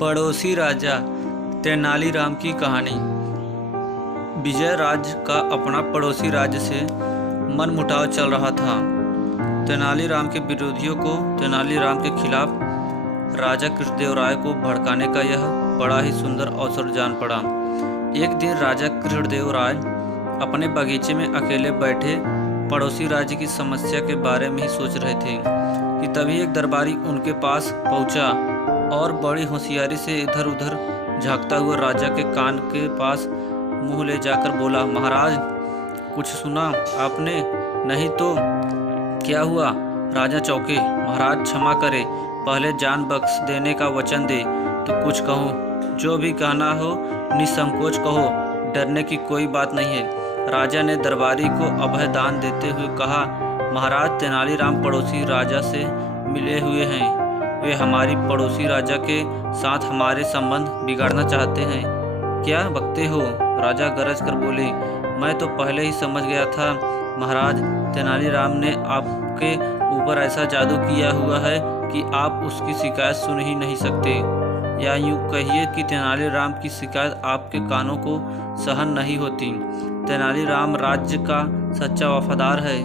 पड़ोसी राजा तेनालीराम की कहानी। विजय राज्य का अपना पड़ोसी राज्य से मनमुटाव चल रहा था। तेनालीराम के विरोधियों को तेनालीराम के खिलाफ राजा कृष्णदेवराय को भड़काने का यह बड़ा ही सुंदर अवसर जान पड़ा। एक दिन राजा कृष्णदेवराय अपने बगीचे में अकेले बैठे पड़ोसी राज्य की समस्या के बारे में ही सोच रहे थे कि तभी एक दरबारी उनके पास पहुंचा और बड़ी होशियारी से इधर उधर झांकता हुआ राजा के कान के पास मुंह ले जाकर बोला, महाराज कुछ सुना आपने? नहीं तो क्या हुआ? राजा चौंके। महाराज क्षमा करे, पहले जान बख्श देने का वचन दे तो कुछ कहो, जो भी कहना हो निसंकोच कहो, डरने की कोई बात नहीं है। राजा ने दरबारी को अभय दान देते हुए कहा, महाराज तेनालीराम पड़ोसी राजा से मिले हुए हैं। वे हमारी पड़ोसी राजा के साथ हमारे संबंध बिगाड़ना चाहते हैं। क्या बकते हो? राजा गरज कर बोले, मैं तो पहले ही समझ गया था महाराज, तेनालीराम ने आपके ऊपर ऐसा जादू किया हुआ है कि आप उसकी शिकायत सुन ही नहीं सकते। या यूँ कहिए कि तेनालीराम की शिकायत आपके कानों को सहन नहीं होती। तेनालीराम राज्य का सच्चा वफादार है,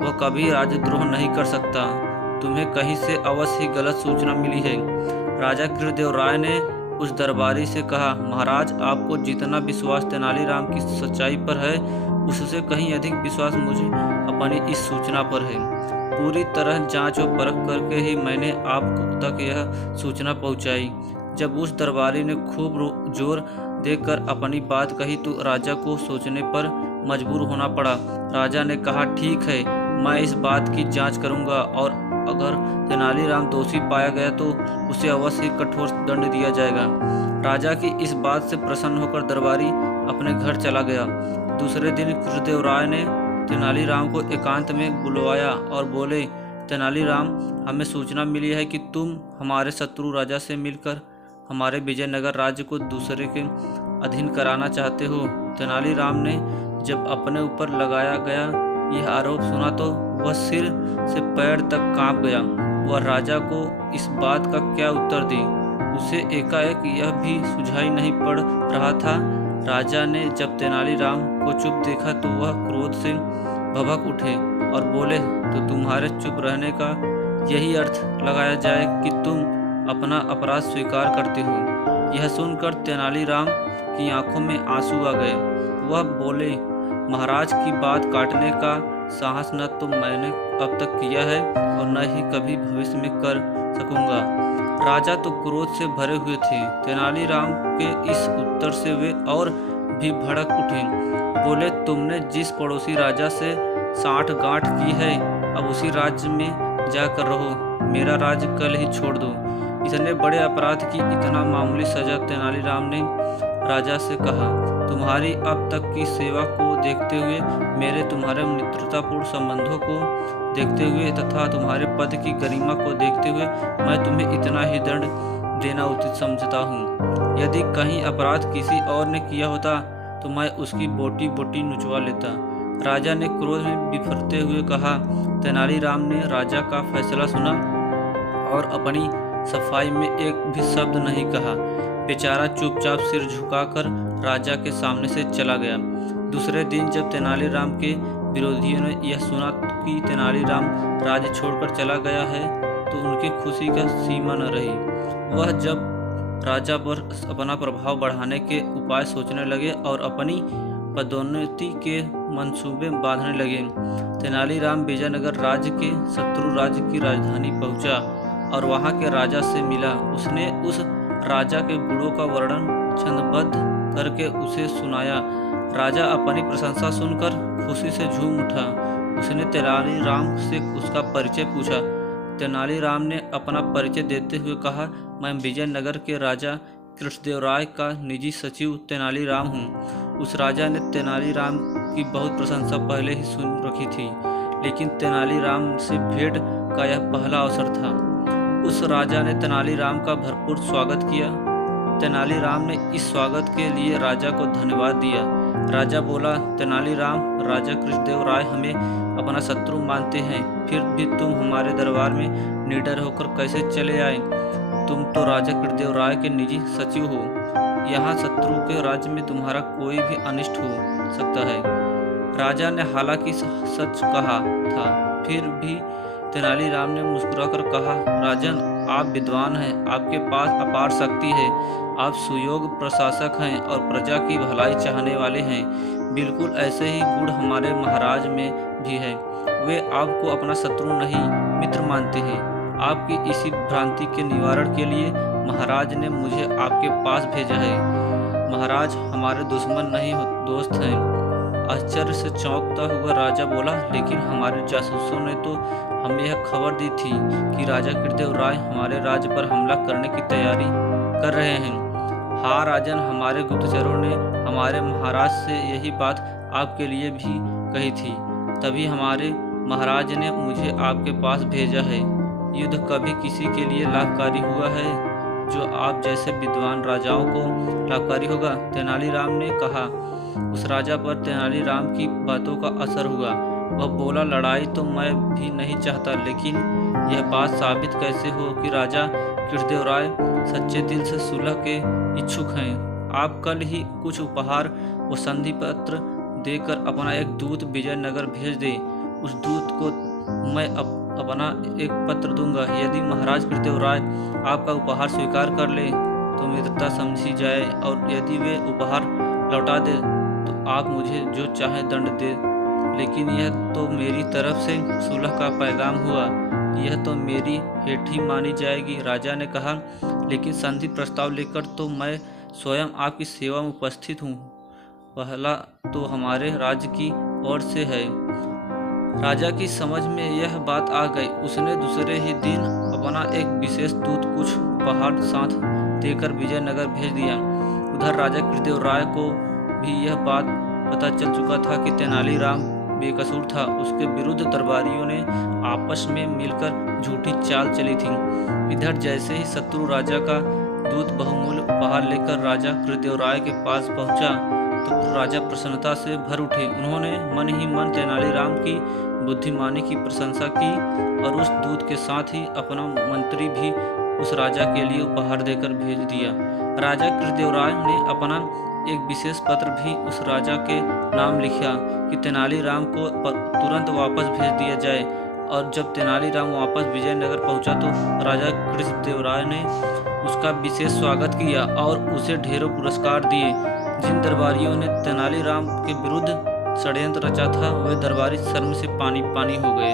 वह कभी राजद्रोह नहीं कर सकता। तुम्हें कहीं से अवश्य ही गलत सूचना मिली है। राजा कृष्णदेवराय ने उस दरबारी से कहा, महाराज आपको जितना विश्वास तेनालीराम की सच्चाई पर है, उससे कहीं अधिक विश्वास मुझे अपनी इस सूचना पर है। पूरी तरह जांच और परख करके ही मैंने आप तक यह सूचना पहुंचाई। जब उस दरबारी ने खूब जोर देकर अपनी बात कही तो राजा को सोचने पर मजबूर होना पड़ा। राजा ने कहा, ठीक है, मैं इस बात की जांच करूंगा और अगर तेनालीराम दोषी पाया गया तो उसे अवश्य कठोर दंड दिया जाएगा। राजा की इस बात से प्रसन्न होकर दरबारी अपने घर चला गया। दूसरे दिन कृष्णदेवराय ने तेनालीराम को एकांत में बुलवाया और बोले, तेनालीराम, हमें सूचना मिली है कि तुम हमारे शत्रु राजा से मिलकर हमारे विजयनगर राज्य को दूसरे के अधीन कराना चाहते हो। तेनालीराम ने जब अपने ऊपर लगाया गया यह आरोप सुना तो वह सिर से पैर तक कांप गया। वह राजा को इस बात का क्या उत्तर दे, उसे एकाएक यह भी सुझाई नहीं पड़ रहा था। राजा ने जब तेनालीराम को चुप देखा तो वह क्रोध से भभक उठे और बोले, तो तुम्हारे चुप रहने का यही अर्थ लगाया जाए कि तुम अपना अपराध स्वीकार करते हो। यह सुनकर तेनालीराम की आंखों में आंसू आ गए। वह बोले, महाराज की बात काटने का साहस न तो मैंने अब तक किया है और न ही कभी भविष्य में कर सकूंगा। राजा तो क्रोध से भरे हुए थे। तेनालीराम के इस उत्तर से वे और भी भड़क उठे। बोले, तुमने जिस पड़ोसी राजा से साठ-गांठ की है, अब उसी राज्य में जाकर रहो। मेरा राज्य कल ही छोड़ दो। इतने बड़े अपराध की इतना मामूली सजा? तेनालीराम ने राजा से कहा, तुम्हारी अब तक की सेवा को देखते हुए, मेरे तुम्हारे मित्रतापूर्ण संबंधों को देखते हुए तथा तुम्हारे पद की गरिमा को देखते हुए मैं तुम्हें इतना ही दंड देना उचित समझता हूँ। यदि कहीं अपराध किसी और ने किया होता तो मैं उसकी बोटी बोटी नुचवा लेता। राजा ने क्रोध में बिफरते हुए कहा। तेनालीराम ने राजा का फैसला सुना और अपनी सफाई में एक भी शब्द नहीं कहा। बेचारा चुपचाप सिर झुकाकर राजा के सामने से चला गया। दूसरे दिन जब तेनालीराम के विरोधियों ने यह सुना कि तेनालीराम राज्य छोड़कर चला गया है तो उनकी खुशी का सीमा न रही। वह जब राजा पर अपना प्रभाव बढ़ाने के उपाय सोचने लगे और अपनी पदोन्नति के मंसूबे बांधने लगे। तेनालीराम विजयनगर राज्य के शत्रु राज्य की राजधानी पहुंचा और वहां के राजा से मिला। उसने उस राजा के गुणों का वर्णन छंदबद्ध करके उसे सुनाया। राजा अपनी प्रशंसा सुनकर खुशी से झूम उठा। उसने तेनालीराम से उसका परिचय पूछा। तेनालीराम ने अपना परिचय देते हुए कहा, मैं विजयनगर के राजा कृष्णदेवराय का निजी सचिव तेनालीराम हूँ। उस राजा ने तेनालीराम की बहुत प्रशंसा पहले ही सुन रखी थी, लेकिन तेनालीराम से भेंट का यह पहला अवसर था। उस राजा ने तेनालीराम का भरपूर स्वागत किया। तेनालीराम ने इस स्वागत के लिए राजा को धन्यवाद दिया। राजा बोला, तेनालीराम, राजा कृष्णदेवराय हमें अपना शत्रु मानते हैं, फिर भी तुम हमारे दरबार में निडर होकर कैसे चले आए? तुम तो राजा कृष्णदेवराय के निजी सचिव हो। यहाँ शत्रु के राज्य में तुम्हारा कोई भी अनिष्ट हो सकता है। राजा ने हालांकि सच कहा था, फिर भी तेनालीराम ने मुस्कुराकर कहा, राजन, आप विद्वान हैं, आपके पास अपार शक्ति है, आप सुयोग्य प्रशासक हैं और प्रजा की भलाई चाहने वाले हैं। बिल्कुल ऐसे ही गुण हमारे महाराज में भी है। वे आपको अपना शत्रु नहीं मित्र मानते हैं। आपकी इसी भ्रांति के निवारण के लिए महाराज ने मुझे आपके पास भेजा है। महाराज हमारे दुश्मन नहीं दोस्त हैं। आश्चर्य से चौंकता हुआ राजा बोला, लेकिन हमारे जासूसों ने तो हमें यह खबर दी थी कि राजा कृष्णदेवराय हमारे राज्य पर हमला करने की तैयारी कर रहे हैं। हाँ राजन, हमारे गुप्तचरों ने हमारे महाराज से यही बात आपके लिए भी कही थी, तभी हमारे महाराज ने मुझे आपके पास भेजा है। युद्ध कभी किसी के लिए लाभकारी हुआ है जो आप जैसे विद्वान राजाओं को लाभकारी होगा? तेनालीराम ने कहा। उस राजा पर तेनालीराम की बातों का असर हुआ। वह बोला, लड़ाई तो मैं भी नहीं चाहता, लेकिन यह बात साबित कैसे हो कि राजा कृष्णदेवराय सच्चे दिल से सुलह के इच्छुक हैं। आप कल ही कुछ उपहार व संधि पत्र देकर अपना एक दूत विजयनगर भेज दें। उस दूत को मैं अपना एक पत्र दूंगा। यदि महाराज कृष्णदेवराय आपका उपहार स्वीकार कर ले तो मित्रता समझी जाए, और यदि वे उपहार लौटा दे तो आप मुझे जो चाहे दंड दे, लेकिन यह तो मेरी तरफ से सुलह का पैगाम हुआ, यह तो मेरी हेठी मानी जाएगी। राजा ने कहा, लेकिन संधि प्रस्ताव लेकर तो मैं स्वयं आपकी सेवा में उपस्थित हूँ। पहला तो हमारे राज्य की ओर से है। राजा की समझ में यह बात आ गई। उसने दूसरे ही दिन अपना एक विशेष दूत कुछ उपहार साथ देकर विजयनगर भेज दिया। उधर राजा कृष्णदेवराय को भी यह बात पता चल चुका था कि तेनालीराम बेकसूर था। उसके विरुद्ध दरबारियों ने आपस में मिलकर झूठी चाल चली थी। इधर जैसे ही शत्रु राजा का दूत बहुमूल्य उपहार लेकर राजा कृष्णदेवराय के पास पहुंचा तो राजा प्रसन्नता से भर उठे। उन्होंने मन ही मन तेनालीराम की बुद्धिमानी की प्रशंसा की और उस दूत के साथ ही अपना मंत्री भी उस राजा के लिए उपहार देकर भेज दिया। राजा कृष्णदेवराय ने अपना एक विशेष पत्र भी उस राजा के नाम लिखा कि तेनालीराम को तुरंत वापस भेज दिया जाए। और जब तेनालीराम वापस विजयनगर पहुंचा तो राजा कृष्णदेवराय ने उसका विशेष स्वागत किया और उसे ढेरों पुरस्कार दिए। जिन दरबारियों ने तेनालीराम के विरुद्ध षड्यंत्र रचा था वे दरबारी शर्म से पानी पानी हो गए।